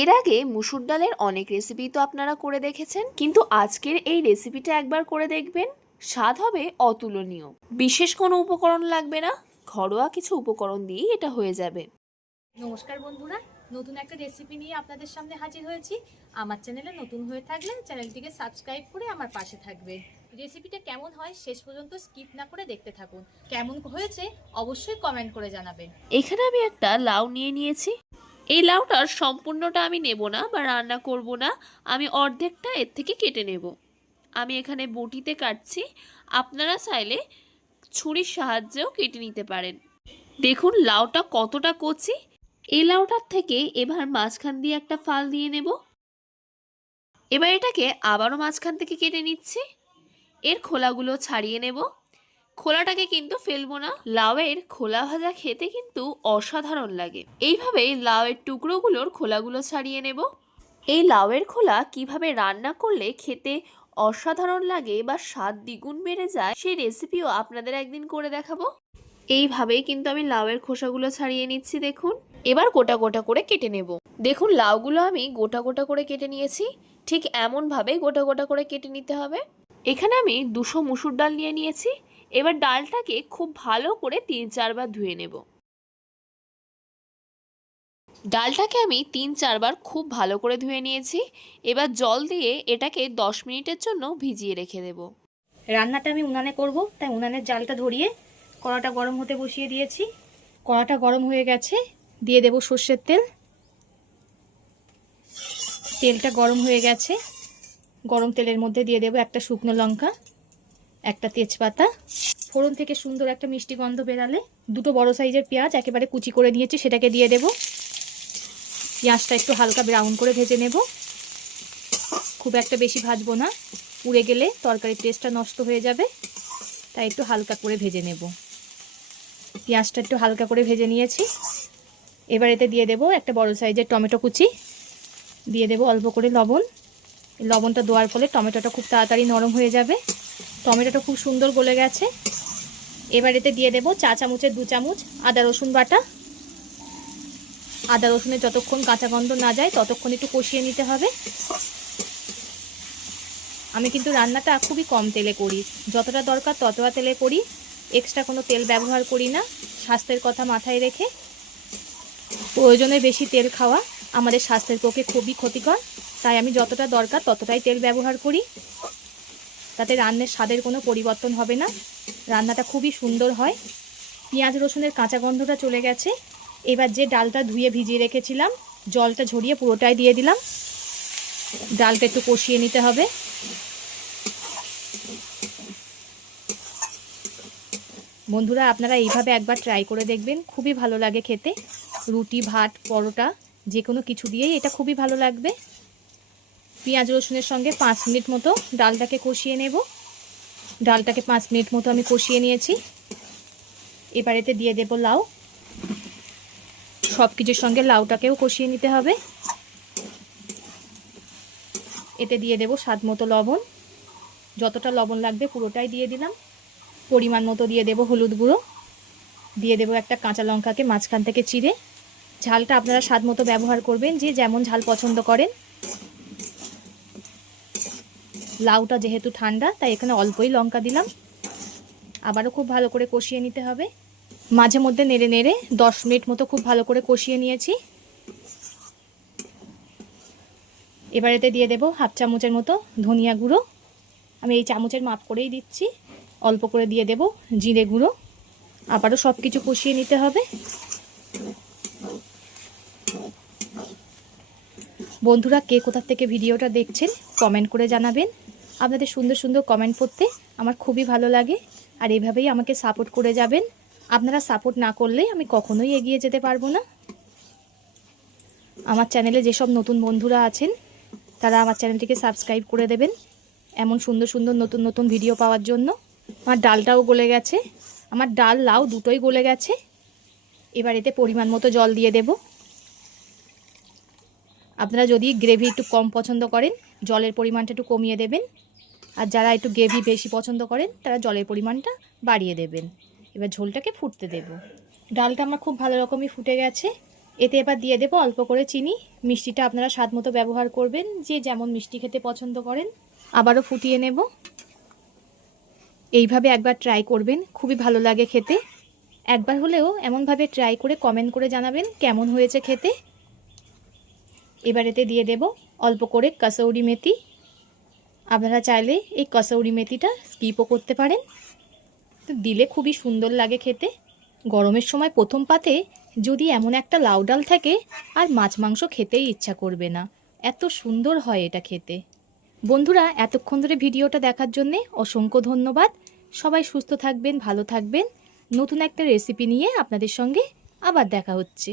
এর আগে মুসুর ডালের অনেক রেসিপি তো আপনারা করে দেখেছেন, কিন্তু আজকের এই রেসিপিটা একবার করে দেখবেন, স্বাদ হবে অতুলনীয়। বিশেষ কোনো উপকরণ লাগবে না, ঘরোয়া কিছু উপকরণ দিয়েই এটা হয়ে যাবে। নমস্কার বন্ধুরা, নতুন একটা রেসিপি নিয়ে আপনাদের সামনে হাজির হয়েছি। আমার চ্যানেলে নতুন হয়ে থাকলে চ্যানেলটিকে সাবস্ক্রাইব করে আমার পাশে থাকবেন। রেসিপিটা কেমন হয় শেষ পর্যন্ত স্কিপ না করে দেখতে থাকুন। কেমন হয়েছে অবশ্যই কমেন্ট করে জানাবেন। এখানে আমি একটা লাউ নিয়ে নিয়েছি। এই লাউটার সম্পূর্ণটা আমি নেব না বা রান্না করব না, আমি অর্ধেকটা এর থেকে কেটে নেব। আমি এখানে বটিতে কাটছি, আপনারা চাইলে ছুরির সাহায্যেও কেটে নিতে পারেন। দেখুন লাউটা কতটা কচি। এই লাউটার থেকে এবার মাঝখান দিয়ে একটা ফাল দিয়ে নেব। এবার এটাকে আবারও মাঝখান থেকে কেটে নিচ্ছি। এর খোলাগুলো ছাড়িয়ে নেব। খোলাটাকে কিন্তু ফেলবো না, লাউয়ের খোলা ভাজা খেতে কিন্তু অসাধারণ লাগে। এইভাবে লাউয়ের টুকরোগুলোর খোলাগুলো ছাড়িয়ে নেব। এই লাউয়ের খোলা কিভাবে রান্না করলে খেতে অসাধারণ লাগে বা স্বাদ দ্বিগুণ বেড়ে যায়, সেই রেসিপিও আপনাদের একদিন করে দেখাবো। এইভাবেই কিন্তু আমি লাউয়ের খোসাগুলো ছাড়িয়ে নিচ্ছি। দেখুন এবার গোটা গোটা করে কেটে নেব। দেখুন লাউগুলো আমি গোটা গোটা করে কেটে নিয়েছি, ঠিক এমনভাবে গোটা গোটা করে কেটে নিতে হবে। এখানে আমি 200 মুসুর ডাল নিয়ে নিয়েছি। এবার ডালটাকে খুব ভালো করে 3-4 বার ধুয়ে নেব। ডালটাকে আমি 3-4 বার খুব ভালো করে ধুয়ে নিয়েছি। এবার জল দিয়ে এটাকে 10 মিনিটের জন্য ভিজিয়ে রেখে দেব। রান্নাটা আমি উনানে করব, তাই উনানের জালটা ধরিয়ে কড়াটা গরম হতে বসিয়ে দিয়েছি। কড়াটা গরম হয়ে গেছে, দিয়ে দেব সর্ষের তেল। তেলটা গরম হয়ে গেছে, গরম তেলের মধ্যে দিয়ে দেব একটা শুকনো লঙ্কা, একটা তেজপাতা। ফোড়ন থেকে সুন্দর একটা মিষ্টি গন্ধ বেরালে দুটো বড় সাইজের পেঁয়াজ একেবারে কুচি করে নিয়েছি, সেটাকে দিয়ে দেব। পেঁয়াজটা একটু হালকা ব্রাউন করে ভেজে নেব, খুব একটা বেশি ভাজবো না, পুড়ে গেলে তরকারির টেস্টটা নষ্ট হয়ে যাবে, তাই একটু হালকা করে ভেজে নেব। পেঁয়াজটা একটু হালকা করে ভেজে নিয়েছি। এবার এতে দিয়ে দেব একটা বড় সাইজের টমেটো কুচি, দিয়ে দেব অল্প করে লবণ। লবণটা দেওয়ার ফলে টমেটোটা খুব তাড়াতাড়ি নরম হয়ে যাবে। টমেটোটা খুব সুন্দর গলে গেছে। এবার এতে দিয়ে দেব 1 চা চামচের 2 চামচ আদা রসুন বাটা। আদা রসুনের যতক্ষণ কাঁচা গন্ধ না যায় ততক্ষণ একটু কষিয়ে নিতে হবে। আমি কিন্তু রান্নাটা খুবই কম তেলে করি, যতটা দরকার ততটা তেলে করি, এক্সট্রা কোনো তেল ব্যবহার করি না। স্বাস্থ্যের কথা মাথায় রেখে, প্রয়োজনে বেশি তেল খাওয়া আমাদের স্বাস্থ্যের পক্ষে খুবই ক্ষতিকর, তাই আমি যতটা দরকার ততটাই তেল ব্যবহার করি। তাতে রান্নার স্বাদের কোনো পরিবর্তন হবে না, রান্নাটা খুবই সুন্দর হয়। পেঁয়াজ রসুনের কাঁচা গন্ধটা চলে গেছে। এবার যে ডালটা ধুয়ে ভিজিয়ে রেখেছিলাম, জলটা ঝরিয়ে পুরোটাই দিয়ে দিলাম। ডালটা একটু কষিয়ে নিতে হবে। বন্ধুরা আপনারা এইভাবে একবার ট্রাই করে দেখবেন, খুবই ভালো লাগে খেতে। রুটি, ভাত, পরোটা যে কোনো কিছু দিয়েই এটা খুবই ভালো লাগবে। পেঁয়াজ রসুনের সঙ্গে 5 মিনিট মতো ডালটাকে কষিয়ে নেব। ডালটাকে 5 মিনিট মতো আমি কষিয়ে নিয়েছি। এবার এতে দিয়ে দেব লাউ। সব কিছুর সঙ্গে লাউটাকেও কষিয়ে নিতে হবে। এতে দিয়ে দেব স্বাদ মতো লবণ, যতটা লবণ লাগবে পুরোটাই দিয়ে দিলাম। পরিমাণ মতো দিয়ে দেব হলুদ গুঁড়ো, দিয়ে দেব একটা কাঁচা লঙ্কাকে মাঝখান থেকে চিড়ে। ঝালটা আপনারা স্বাদ মতো ব্যবহার করবেন, যে যেমন ঝাল পছন্দ করেন। লাউটা যেহেতু ঠান্ডা তাই এখানে অল্পই লঙ্কা দিলাম। আবারও খুব ভালো করে কষিয়ে নিতে হবে। মাঝে মধ্যে নেড়ে নেড়ে 10 মিনিট মতো খুব ভালো করে কষিয়ে নিয়েছি। এবার এতে দিয়ে দেব 1/2 চামচের মতো ধনিয়া গুঁড়ো। আমি এই চামচের মাপ করেই দিচ্ছি। অল্প করে দিয়ে দেব জিরে গুঁড়ো। আবারও সব কিছু কষিয়ে নিতে হবে। বন্ধুরা কে কোথা থেকে ভিডিওটা দেখছেন কমেন্ট করে জানাবেন। আপনাদের সুন্দর সুন্দর কমেন্ট পড়তে আমার খুবই ভালো লাগে, আর এভাবেই আমাকে সাপোর্ট করে যাবেন। আপনারা সাপোর্ট না করলে আমি কখনোই এগিয়ে যেতে পারবো না। আমার চ্যানেলে যেসব নতুন বন্ধুরা আছেন তারা আমার চ্যানেলটিকে সাবস্ক্রাইব করে দেবেন, এমন সুন্দর সুন্দর নতুন নতুন ভিডিও পাওয়ার জন্য। আমার ডালটাও গলে গেছে, আমার ডাল লাউ দুটোই গলে গেছে। এবার এতে পরিমাণ মতো জল দিয়ে দেব। আপনারা যদি গ্রেভি একটু কম পছন্দ করেন জলের পরিমাণটা একটু কমিয়ে দেবেন, আর যারা একটু গ্রেভি বেশি পছন্দ করেন তারা জলের পরিমাণটা বাড়িয়ে দেবেন। এবার ঝোলটাকে ফুটতে দেব। ডালটা আমার খুব ভালো রকমই ফুটে গেছে। এতে এবার দিয়ে দেবো অল্প করে চিনি। মিষ্টিটা আপনারা স্বাদ মতো ব্যবহার করবেন, যে যেমন মিষ্টি খেতে পছন্দ করেন। আবারও ফুটিয়ে নেব। এইভাবে একবার ট্রাই করবেন, খুবই ভালো লাগে খেতে। একবার হলেও এমনভাবে ট্রাই করে কমেন্ট করে জানাবেন কেমন হয়েছে খেতে। এবার এতে দিয়ে দেব অল্প করে কসৌরি মেথি। আপনারা চাইলে এই কসৌরি মেথিটা স্কিপও করতে পারেন, তো দিলে খুবই সুন্দর লাগে খেতে। গরমের সময় প্রথম পাতে যদি এমন একটা লাউ ডাল থাকে, আর মাছ মাংস খেতেই ইচ্ছা করবে না, এত সুন্দর হয় এটা খেতে। বন্ধুরা, এতক্ষণ ধরে ভিডিওটা দেখার জন্যে অসংখ্য ধন্যবাদ। সবাই সুস্থ থাকবেন, ভালো থাকবেন। নতুন একটা রেসিপি নিয়ে আপনাদের সঙ্গে আবার দেখা হচ্ছে।